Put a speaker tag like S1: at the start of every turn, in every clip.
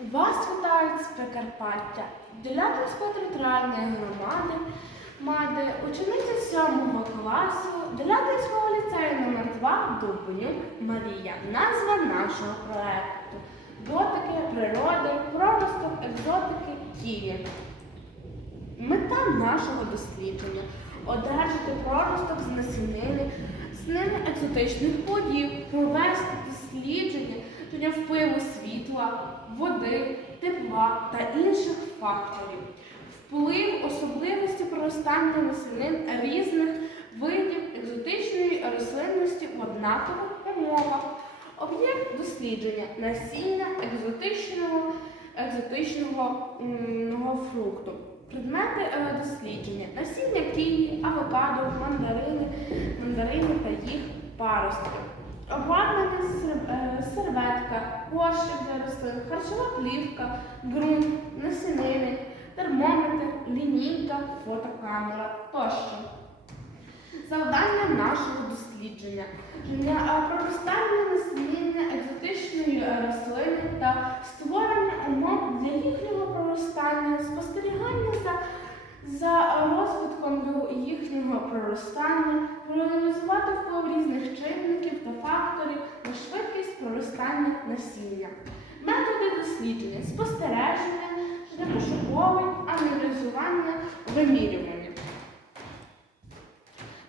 S1: Вас вітають з Прикарпаття, Делятинської територіальної громади, мати учениця 7 класу Делятинського ліцею номер 2 Довбенюк Марія. Назва нашого проекту Дотики природи, проросток, екзотики, Київ. Мета нашого дослідження одержати проросток з насінини, з ними екзотичних плодів, провести дослідження щодо впливу світла, води, тепла та інших факторів, вплив особливості проростання насінин різних видів екзотичної рослинності в однакових умовах. Об'єкт дослідження насіння екзотичного, екзотичного фрукту. Предмети е, дослідження насіння ківі, авокадо, мандарини, мандарини та їх паростки. Обладнання е, серветка, горщик для рослин, харчова плівка, ґрунт, насінини, термометр, лінійка, фотокамера тощо. Завдання нашого дослідження е, проростання насіння екзотичної е, рослини та створення умов для їхнього проростання, спостерігання за, за розвитком їхнього проростання, проаналізувати вплив різних чинників та факторів на швидкість проростання насіння. Методи дослідження, спостереження, пошуковий, аналізування, вимірювання.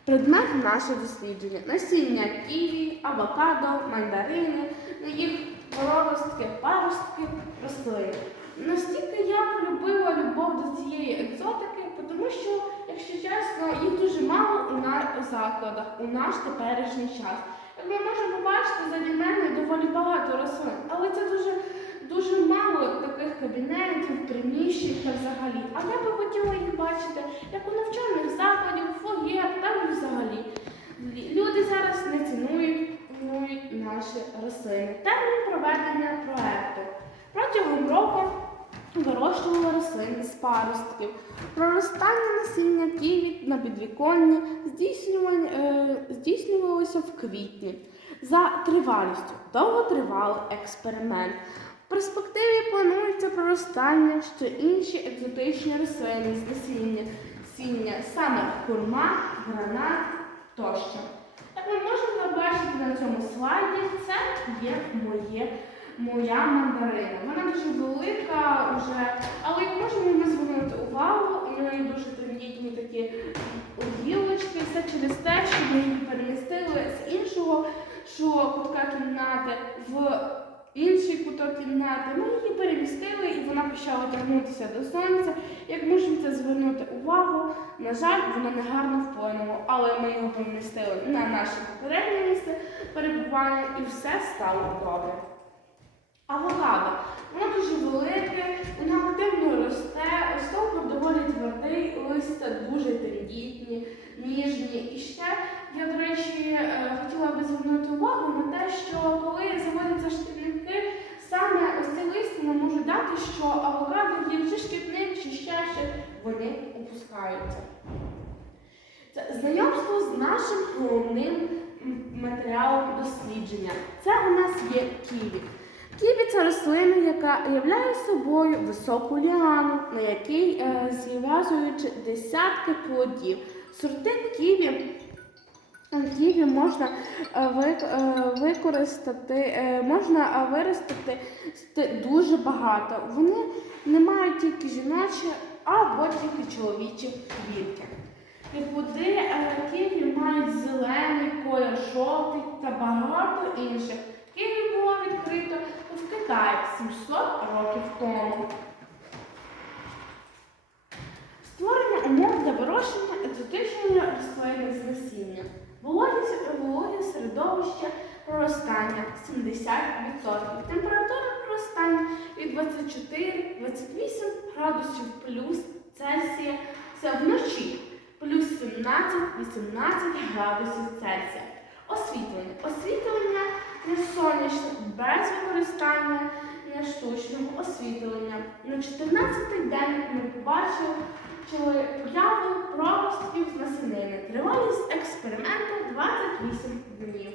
S1: Предмет наше дослідження насіння ківі, авокадо, мандарини, їх проростки, паростки, рослини. Настільки я полюбила любов до цієї екзотики, тому що, якщо чесно, їх дуже мало у закладах у наш теперішній час. Як ми можемо бачити, заді мене доволі багато рослин, але це дуже дуже мало таких кабінетів, приміщень та взагалі. А я би хотіла їх бачити як у навчальних закладів, фоє, там і взагалі. Люди зараз не цінують цінують наші рослини. Термін проведення проекту. Протягом року вирощували рослини з паростків. Проростання насіння ківі на підвіконні е, здійснювалося в квітні. За тривалістю довготривалий експеримент. В перспективі планується проростання ще інші екзотичні рослини з насіння, сіння, саме хурма, гранат тощо. Як ви можете бачити на цьому слайді, це є моє, моя мандарина. Вона дуже велика вже, але можемо ми звернути увагу, у неї дуже тендітні такі гілочки, все через те, що ми її перемістили з іншого що кутка кімнати в інший куток кімнати. Ми її перемістили і вона почала тягнутися до сонця. Як можемо це звернути увагу, на жаль, воно не гарно вплинуло, але ми його помістили на наше попереднє місце перебування і все стало добре. Авокадо. Воно дуже велике, воно активно росте, стовбур доволі твердий, листя дуже тендітні, ніжні. І ще я, до речі, е, хотіла би звернути увагу на те, що коли заводяться шкідники, саме ось ці листя нам можуть дати, що авокадо є чи шкідник, чи ще щось, вони опускаються. Це знайомство з нашим головним матеріалом дослідження. Це у нас є ківі. Ківі це рослина, яка являє собою високу ліану, на якій е, зв'язуючи десятки плодів. Сорти ківі, е, ківі можна е, е, використати, можна виростити дуже багато. Вони не мають тільки жіночі або тільки чоловічі квітки. Плоди ківі мають зелений колір, жовтий та багато інших. Китаї 700 років тому. Створення умов для вирощення екзотичної рослини з насіння. Вологість вологе середовище проростання 70%. Температура проростання від 24-28 градусів плюс Цельсія. Це вночі плюс 17-18 градусів Цельсія. Освітлення. Освітлення не сонячне, без використання не штучного освітлення. На 14-й день ми побачили чили появи проростків з насінини. Тривалість експерименту 28 днів.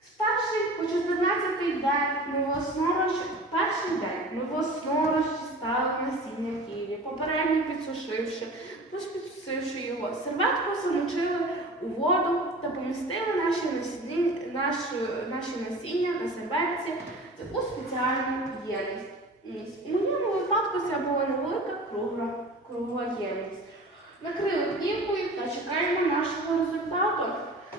S1: З перший по 14-й день новооснова день ми власноруч стали насіння в Києві, попередньо підсушивши, плюс його, серветку замочили у воду та помістили наші насіння, нашу, наші насіння на серветці у спеціальну ємність. У моєму випадку це була невелика кругла, кругла ємність. Накрили плівкою та чекаємо нашого результату.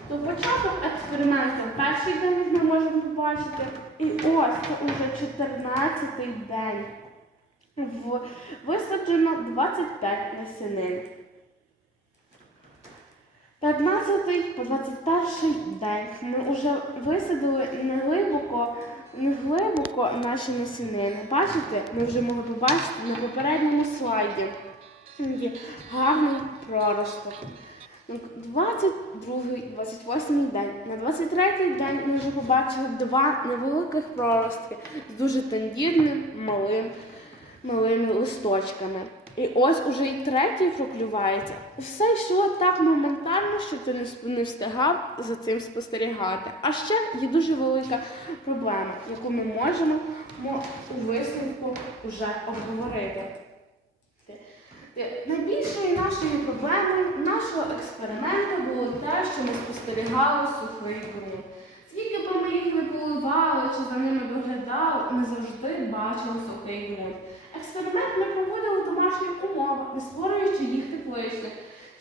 S1: То початок експерименту перший день ми можемо побачити. І ось це уже 14-й день. Висаджено 25 насінин. 15 по 21 день ми вже висадили не глибоко, не глибоко наші насінини. Бачите, ми вже могли побачити на попередньому слайді. Є гарний проросток. 22 28 день. На 23 день ми вже побачили два невеликих проростки з дуже тендітним малим, малими листочками. І ось уже і третій проклювається. Все йшло так моментально, що ти не встигав за цим спостерігати. А ще є дуже велика проблема, яку ми можемо у висновку вже обговорити. Найбільшою нашою проблемою нашого експерименту було те, що ми спостерігали сухий ґрунт. Скільки б ми їх не поливали чи за ними доглядали, ми завжди бачили сухий ґрунт. Експеримент ми проводили в домашніх умовах, не створюючи їх тепличних.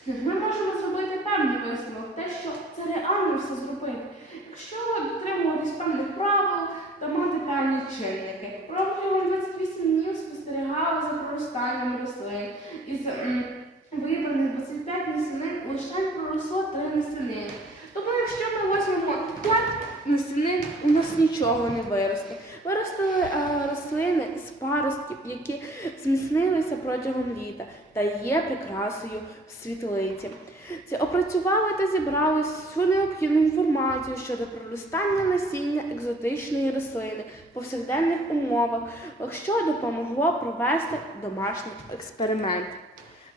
S1: Ми можемо зробити певний висновок, те, що це реально все зробити. Якщо дотримуватись певних правил та мати певні чинники. Протягом 28 днів спостерігали за проростанням рослин. Із вибраних 25 насінин лише проросло 3 насінини. Тому якщо ми візьмемо 5 насінин, у нас нічого не виросте. Виростили е, рослини з паростків, які зміцнилися протягом літа та є прикрасою в світлиці. Це опрацювали та зібрали всю необхідну інформацію щодо проростання насіння екзотичної рослини в повсякденних умовах, що допомогло провести домашній експеримент.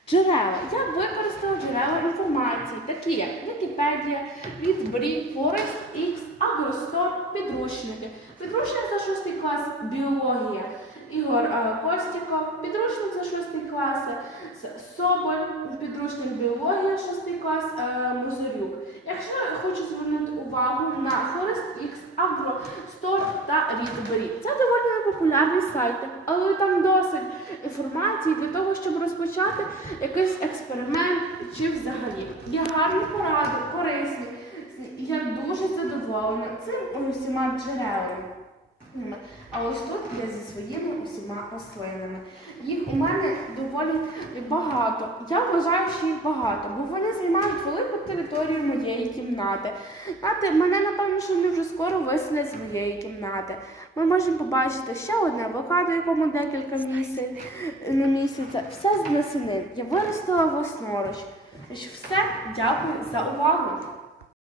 S1: Джерела. Я використала джерела інформації, такі як Вікіпедія, Відбрі, Форест X, Агростор, підручники. Підручник за 6 клас біологія. Ігор е, Костіков, підручник за 6 клас, Соболь, підручник біологія 6 клас е, Музорюк. Якщо я хочу звернути увагу на Forest X, Агростор та Рідбері. Це доволі популярні сайти, але там досить інформації для того, щоб розпочати якийсь експеримент чи взагалі. Є гарні поради, корисні. Я дуже задоволена цим усіма джерелами. А ось тут я зі своїми усіма рослинами. Їх у мене доволі багато. Я вважаю, що їх багато, бо вони займають велику територію моєї кімнати. Знаєте, мене напевно, що вони вже скоро виселять з моєї кімнати. Ми можемо побачити ще одне авокадо, якому декілька знесень на місяця. Все з насінин. Я виростила власноруч. Все, дякую за увагу.